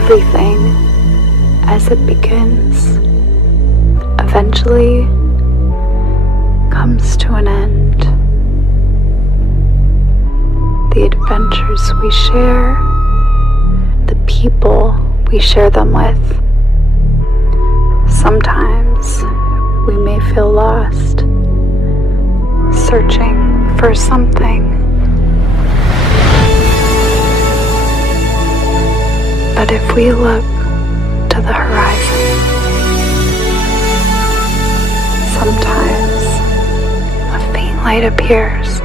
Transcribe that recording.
Everything, as it begins, eventually comes to an end. The adventures we share, the people we share them with. Sometimes we may feel lost, searching for something. But if we look to the horizon, sometimes a faint light appears.